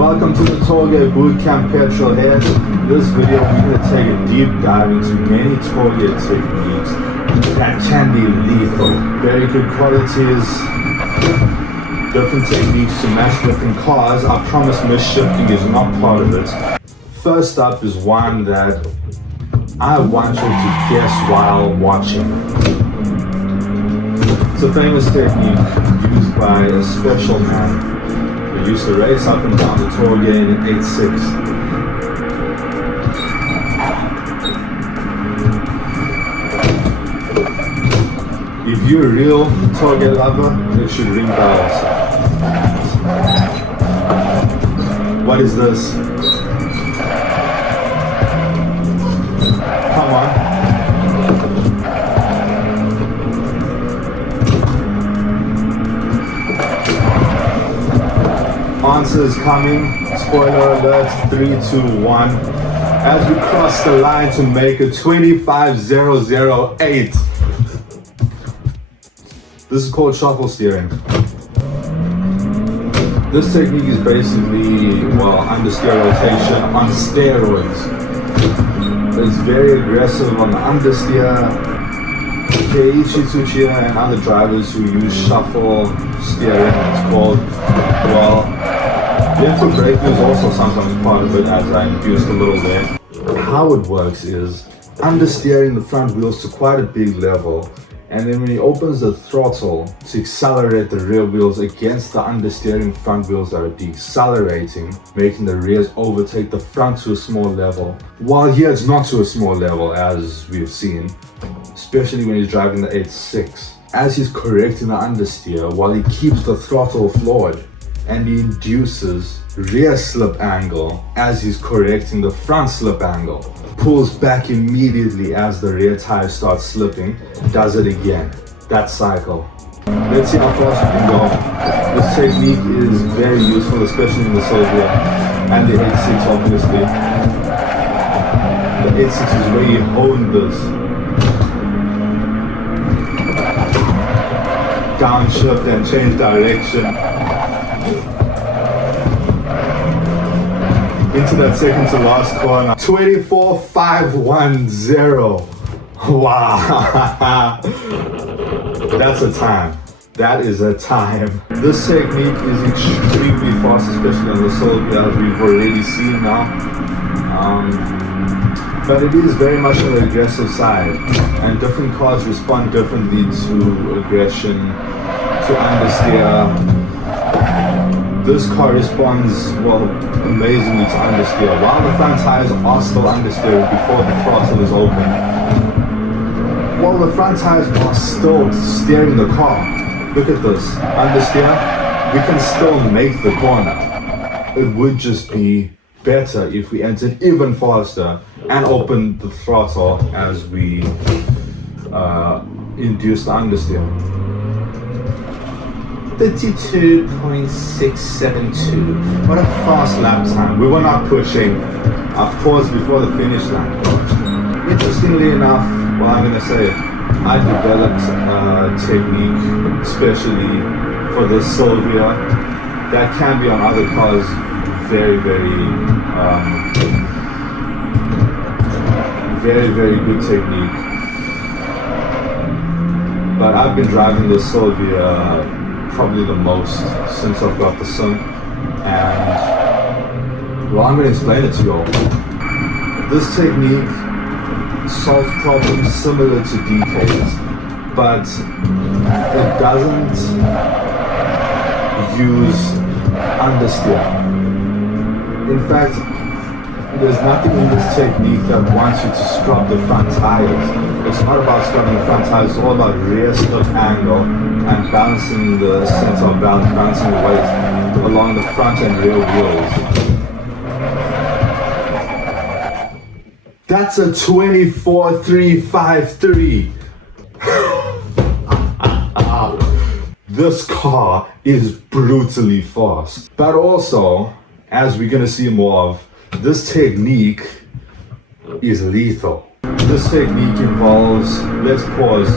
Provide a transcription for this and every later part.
Welcome to the TOUGE Bootcamp Petrol Head. In this video we're going to take a deep dive into many TOUGE techniques that can be lethal. Very good qualities, different techniques to match different cars. I promise misshifting is not part of it. First up is one that I want you to guess while watching. It's a famous technique used by a special man who used to race up and down the TOUGE in an 8.6. If you're a real TOUGE lover, it should ring bells. What is this? Come on. Answer is coming. Spoiler alert, 3, 2, 1. As we cross the line to make a 25,008. This is called shuffle steering. This technique is basically, understeer rotation on steroids. It's very aggressive on the understeer. Keiichi Tsuchiya and other drivers who use shuffle steering, it's called, for brake is also sometimes part of it, as I introduced a little there. How it works is understeering the front wheels to quite a big level, and then when he opens the throttle to accelerate the rear wheels against the understeering front wheels that are decelerating, making the rears overtake the front to a small level. While here it's not to a small level, as we've seen, especially when he's driving the 8.6. As he's correcting the understeer, while he keeps the throttle floored, and he induces rear slip angle as he's correcting the front slip angle. Pulls back immediately as the rear tire starts slipping, does it again. That cycle. Let's see how fast we can go. This technique is very useful, especially in the Sylvia and the 8.6 obviously. The 8.6 is where you hone this. Downshift and change direction. Into that second to last corner. 24,510. Wow. That's a time. That is a time. This technique is extremely fast, especially on the Sylvia, as we've already seen now. But it is very much on the aggressive side, and different cars respond differently to aggression, to understeer. This car responds, amazingly to understeer. While the front tires are still understeering before the throttle is open. While the front tires are still steering the car. Look at this, understeer, we can still make the corner. It would just be better if we entered even faster and opened the throttle as we induce the understeer. 32.672. What a fast lap time. We were not pushing. I paused before the finish line. Interestingly enough, I'm going to say it, I developed a technique especially for the Sylvia that can be on other cars very, very good technique. But I've been driving the Sylvia probably the most since I've got the sim, and I'm going to explain it to you all. This technique solves problems similar to DKs, but it doesn't use understeer. In fact, there's nothing in this technique that wants you to scrub the front tires. It's not about scrubbing the front tires, it's all about rear slip angle and balancing the center of balance, balancing the weight along the front and rear wheels. That's a 24,353. This car is brutally fast. But also, as we're gonna see more of, this technique is lethal. This technique involves, let's pause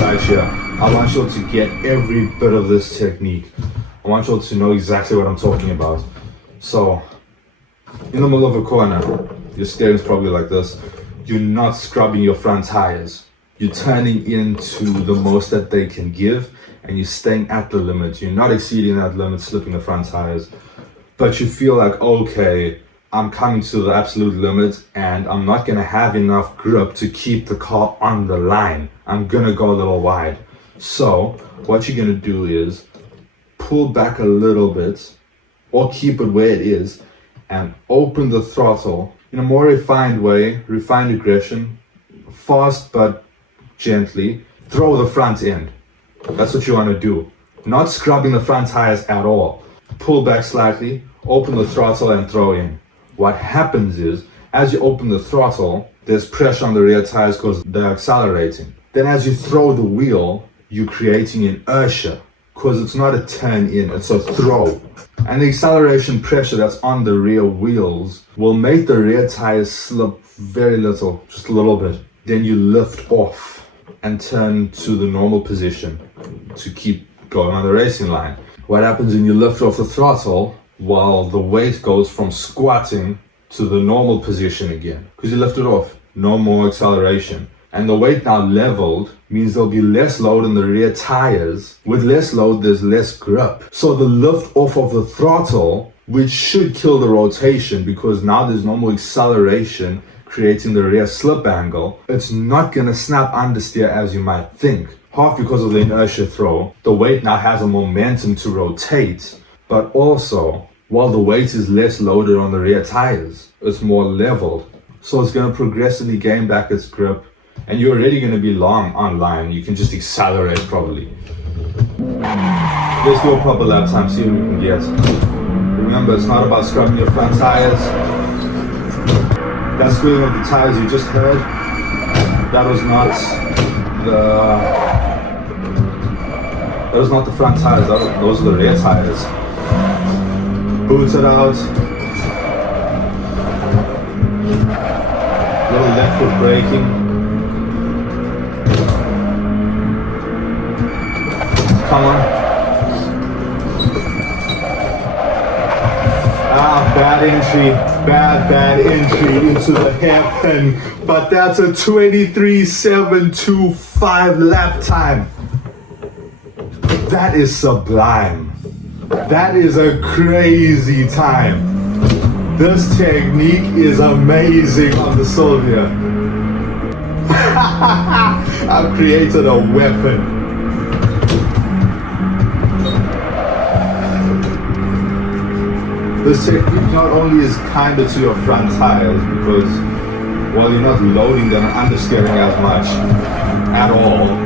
right here. I want you all to get every bit of this technique. I want you all to know exactly what I'm talking about. So, in the middle of a corner, your steering's probably like this. You're not scrubbing your front tires. You're turning into the most that they can give, and you're staying at the limit. You're not exceeding that limit, slipping the front tires. But you feel like, okay, I'm coming to the absolute limit and I'm not gonna have enough grip to keep the car on the line. I'm gonna go a little wide. So what you're gonna do is pull back a little bit or keep it where it is and open the throttle in a more refined way, refined aggression, fast but gently. Throw the front end. That's what you wanna do. Not scrubbing the front tires at all. Pull back slightly, open the throttle and throw in. What happens is, as you open the throttle, there's pressure on the rear tires because they're accelerating. Then as you throw the wheel, you're creating inertia because it's not a turn in, it's a throw. And the acceleration pressure that's on the rear wheels will make the rear tires slip very little, just a little bit. Then you lift off and turn to the normal position to keep going on the racing line. What happens when you lift off the throttle? While the weight goes from squatting to the normal position again, because you lift it off, no more acceleration. And the weight now leveled means there'll be less load on the rear tires. With less load, there's less grip. So the lift off of the throttle, which should kill the rotation because now there's no more acceleration, creating the rear slip angle, it's not gonna snap understeer as you might think. Half because of the inertia throw, the weight now has a momentum to rotate, but also, while the weight is less loaded on the rear tires, it's more leveled. So it's going to progressively gain back its grip, and you're already going to be long on line. You can just accelerate properly. Let's do a proper lap time, see what we can get. Remember, it's not about scrubbing your front tires. That squealing of the tires you just heard, that was not the front tires, those are the rear tires. Boots it out. Little left foot braking. Come on. Bad entry. Bad entry into the hairpin. But that's a 23.725 lap time. That is sublime. That is a crazy time. This technique is amazing on the Sylvia. I've created a weapon. This technique not only is kinder to your front tires because while you're not loading them and understeering as much at all,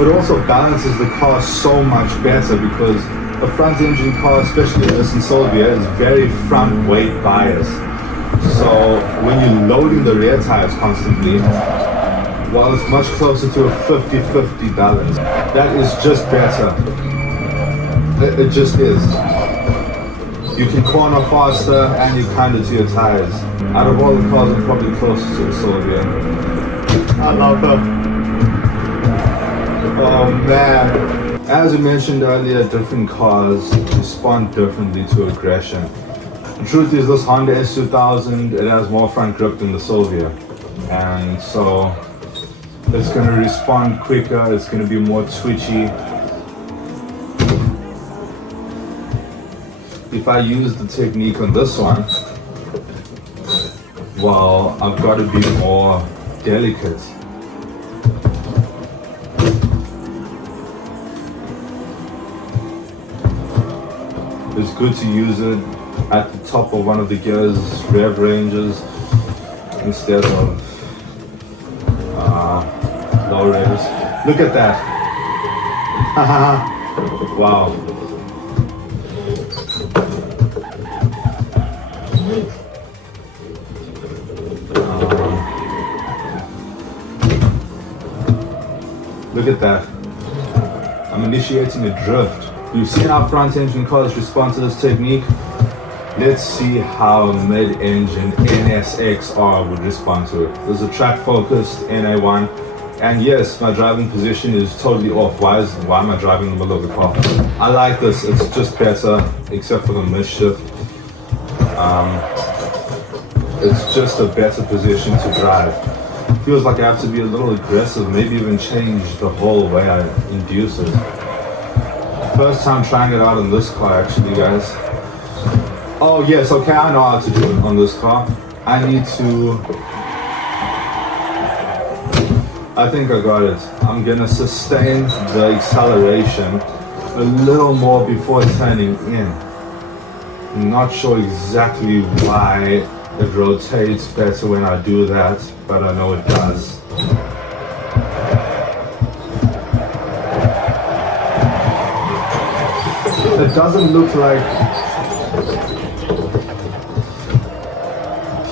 it also balances the car so much better because a front engine car, especially this in Sylvia, is very front weight biased. So when you're loading the rear tires constantly, while it's much closer to a 50-50 balance, that is just better. It just is. You can corner faster and you're kinder to your tires. Out of all the cars, I'm probably closest to the Sylvia. I love her. Oh man. As we mentioned earlier, different cars respond differently to aggression. The truth is this Honda S2000, it has more front grip than the Sylvia. And so it's going to respond quicker, it's going to be more twitchy. If I use the technique on this one, well, I've got to be more delicate. It's good to use it at the top of one of the gears, rev ranges, instead of low revs. Look at that. Wow. Look at that. I'm initiating a drift. We've seen how front engine cars respond to this technique. Let's see how mid-engine NSXR would respond to it. There's a track-focused NA1 And yes, my driving position is totally off. Why am I driving in the middle of the car? I like this, it's just better, except for the mid-shift. It's just a better position to drive. It feels like I have to be a little aggressive, maybe even change the whole way I induce it. First time trying it out in this car actually, guys. Oh yes, okay, I know how to do it on this car. I think I got it. I'm gonna sustain the acceleration a little more before turning in. I'm not sure exactly why it rotates better when I do that, but I know it does. It doesn't look like,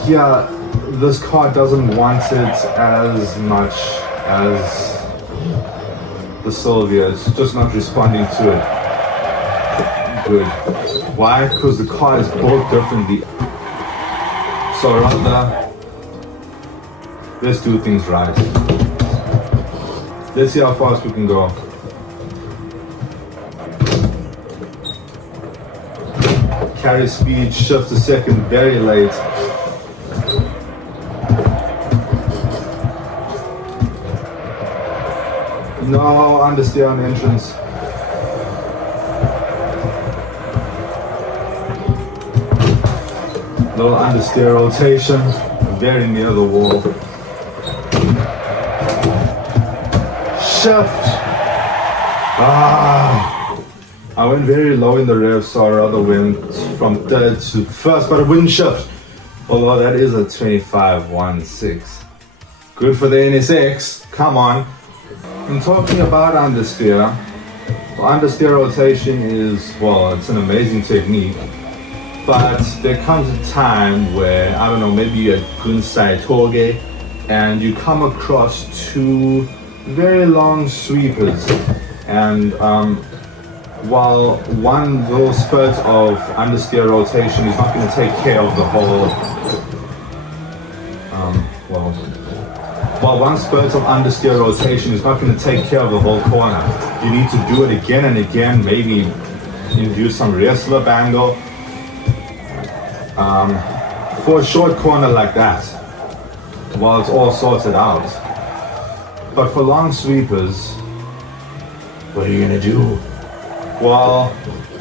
yeah, this car doesn't want it as much as the Sylvia. It's just not responding to it good. Why? Because the car is built differently. So rather, let's do things right. Let's see how fast we can go. Carry speed, shift a second, very late. No, understeer on entrance. Little understeer rotation, very near the wall. Shift. I went very low in the rev, so I rather went from third to first, but I wouldn't shift. Although that is a 25.16. Good for the NSX, come on. In talking about understeer, understeer rotation is, well, it's an amazing technique. But there comes a time where, I don't know, maybe you're at Gunsai TOUGE and you come across two very long sweepers. And while one little spurt of understeer rotation is not going to take care of the whole, while one spurt of understeer rotation is not going to take care of the whole corner, you need to do it again and again, maybe induce some rear slip angle. For a short corner like that, while it's all sorted out. But for long sweepers, what are you gonna do? Well,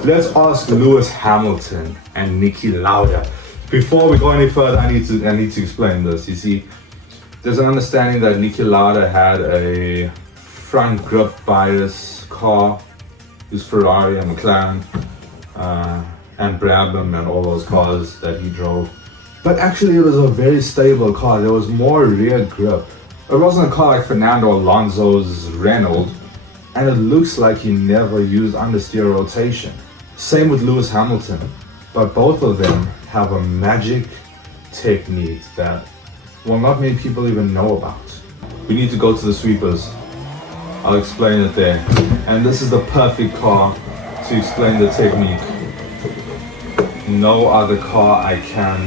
let's ask Lewis Hamilton and Niki Lauda. Before we go any further, I need to explain this. You see, there's an understanding that Niki Lauda had a front grip bias car, his Ferrari and McLaren, and Brabham and all those cars that he drove. But actually it was a very stable car. There was more rear grip. It wasn't a car like Fernando Alonso's Renault, and it looks like he never used understeer rotation. Same with Lewis Hamilton, but both of them have a magic technique that, well, not many people even know about. We need to go to the sweepers. I'll explain it there. And this is the perfect car to explain the technique. No other car I can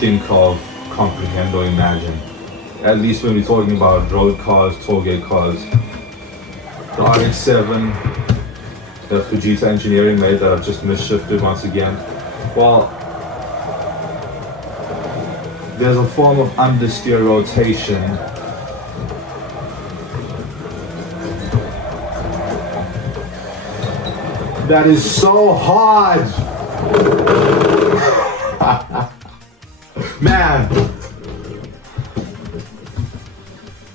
think of, comprehend or imagine. At least when we're talking about road cars, TOUGE cars. The RX-7 that Fujita Engineering made that I've just misshifted once again. Well, there's a form of understeer rotation that is so hard. Man,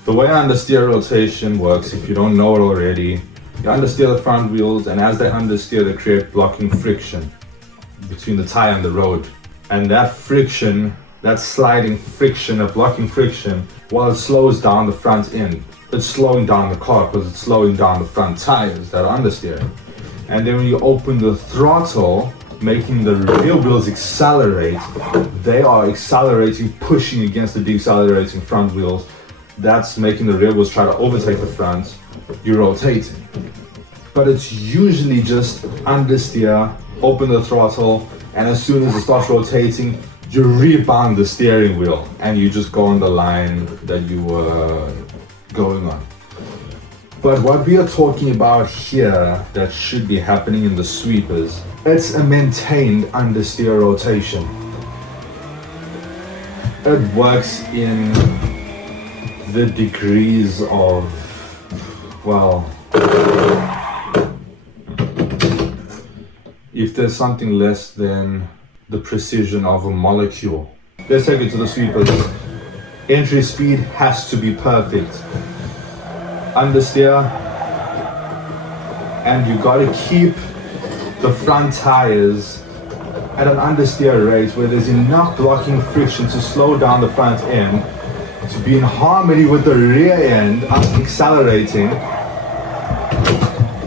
the way understeer rotation works, if you don't know it already, you understeer the front wheels, and as they understeer, they create blocking friction between the tire and the road. And that friction, that sliding friction, that blocking friction, while it slows down the front end, it's slowing down the car because it's slowing down the front tires that are understeering. And then when you open the throttle, making the rear wheels accelerate, they are accelerating, pushing against the decelerating front wheels. That's making the rear wheels try to overtake the front. You're rotating. But it's usually just understeer, open the throttle, and as soon as it starts rotating, you rebound the steering wheel and you just go on the line that you were going on. But what we are talking about here that should be happening in the sweepers, it's a maintained understeer rotation. It works in the degrees of, well, if there's something less than the precision of a molecule. Let's take it to the sweepers. Entry speed has to be perfect. Understeer, and you gotta keep the front tires at an understeer rate where there's enough blocking friction to slow down the front end, to be in harmony with the rear end accelerating.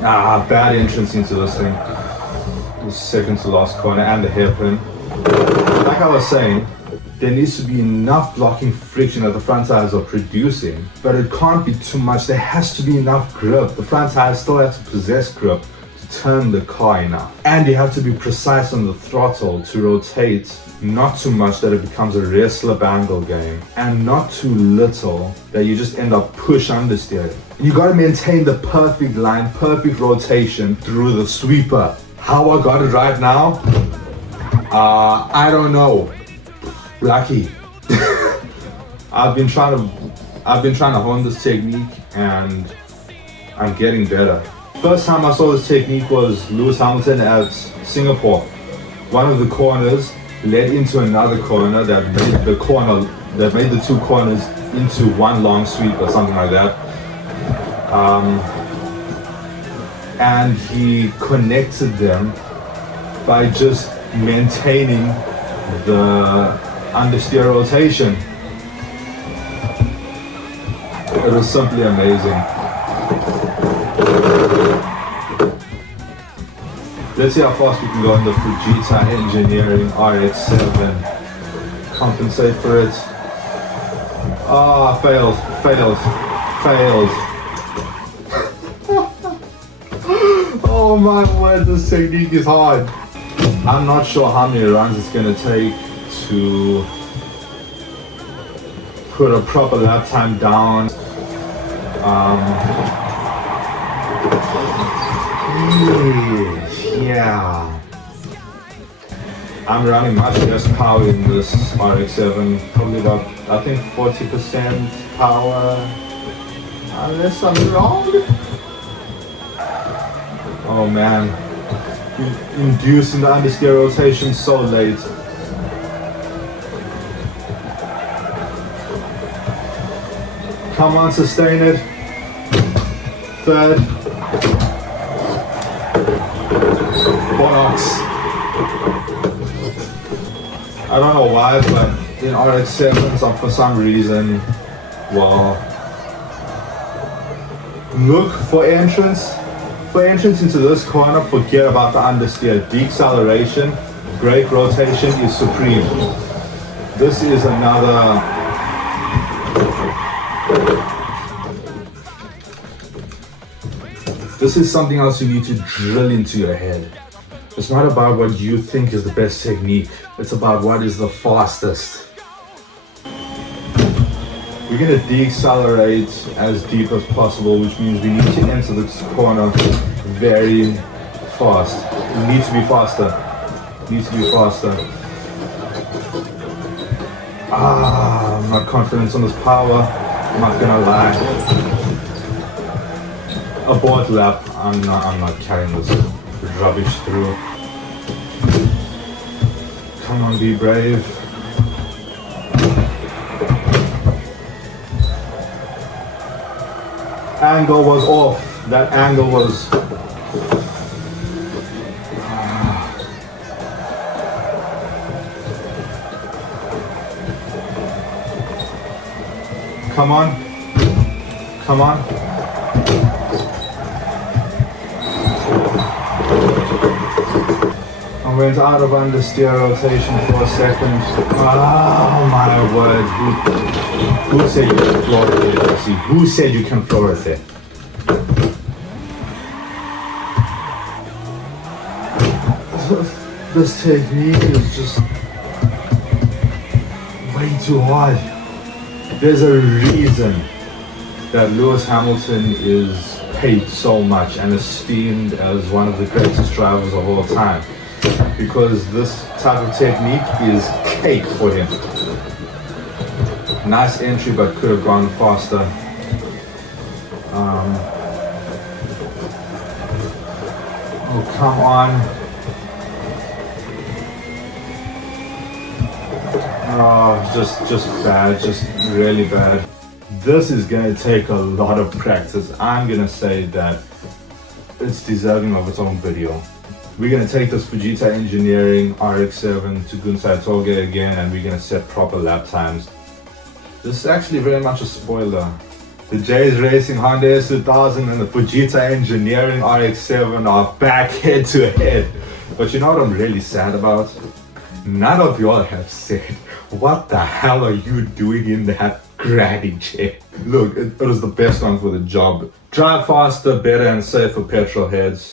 Bad entrance into this thing. The second to last corner and the hairpin. Like I was saying, there needs to be enough blocking friction that the front tires are producing, but it can't be too much. There has to be enough grip. The front tires still have to possess grip to turn the car enough. And you have to be precise on the throttle to rotate, not too much that it becomes a rear slip angle game, and not too little that you just end up push understeering. You gotta maintain the perfect line, perfect rotation through the sweeper. How I got it right now? I don't know. Lucky. I've been trying to hone this technique and I'm getting better. First time I saw this technique was Lewis Hamilton at Singapore. One of the corners led into another corner that made the two corners into one long sweep or something like that. And he connected them by just maintaining the understeer rotation. It was simply amazing. Let's see how fast we can go in the Fujita Engineering RX-7. Compensate for it. Failed. Oh my word, this technique is hard. I'm not sure how many runs it's gonna take to put a proper lap time down. Yeah. I'm running much less power in this RX-7, probably about, I think, 40% power, unless I'm wrong. Oh man, inducing the understeer rotation so late. Come on, sustain it. Third. Bollocks. I don't know why, but in RX-7s, for some reason, well, look for entrance. For entrance into this corner, forget about the understeer. Deceleration, brake rotation is supreme. This is another. This is something else you need to drill into your head. It's not about what you think is the best technique. It's about what is the fastest. We're going to decelerate as deep as possible, which means we need to enter this corner very fast. We need to be faster. I'm not confident on this power. I'm not gonna lie. Abort lap. I'm not carrying this rubbish through. Come on, be brave. Angle was off. That angle was. Come on. I went out of understeer rotation for a second. Oh my word. Who said you can floor it there, Jesse? Who said you can floor it there? This technique is just way too hard. There's a reason that Lewis Hamilton is paid so much and esteemed as one of the greatest drivers of all time, because this type of technique is cake for him. Nice entry, but could have gone faster. Oh, come on. Oh, just bad, just really bad. This is gonna take a lot of practice. I'm gonna say that it's deserving of its own video. We're gonna take this Fujita Engineering RX-7 to Gunsai TOUGE again, and we're gonna set proper lap times. This is actually very much a spoiler. The J's Racing Honda S2000 and the Fujita Engineering RX-7 are back head to head. But you know what I'm really sad about? None of y'all have said, what the hell are you doing in that granny chair? Look, it was the best one for the job. Drive faster, better and safer petrol heads.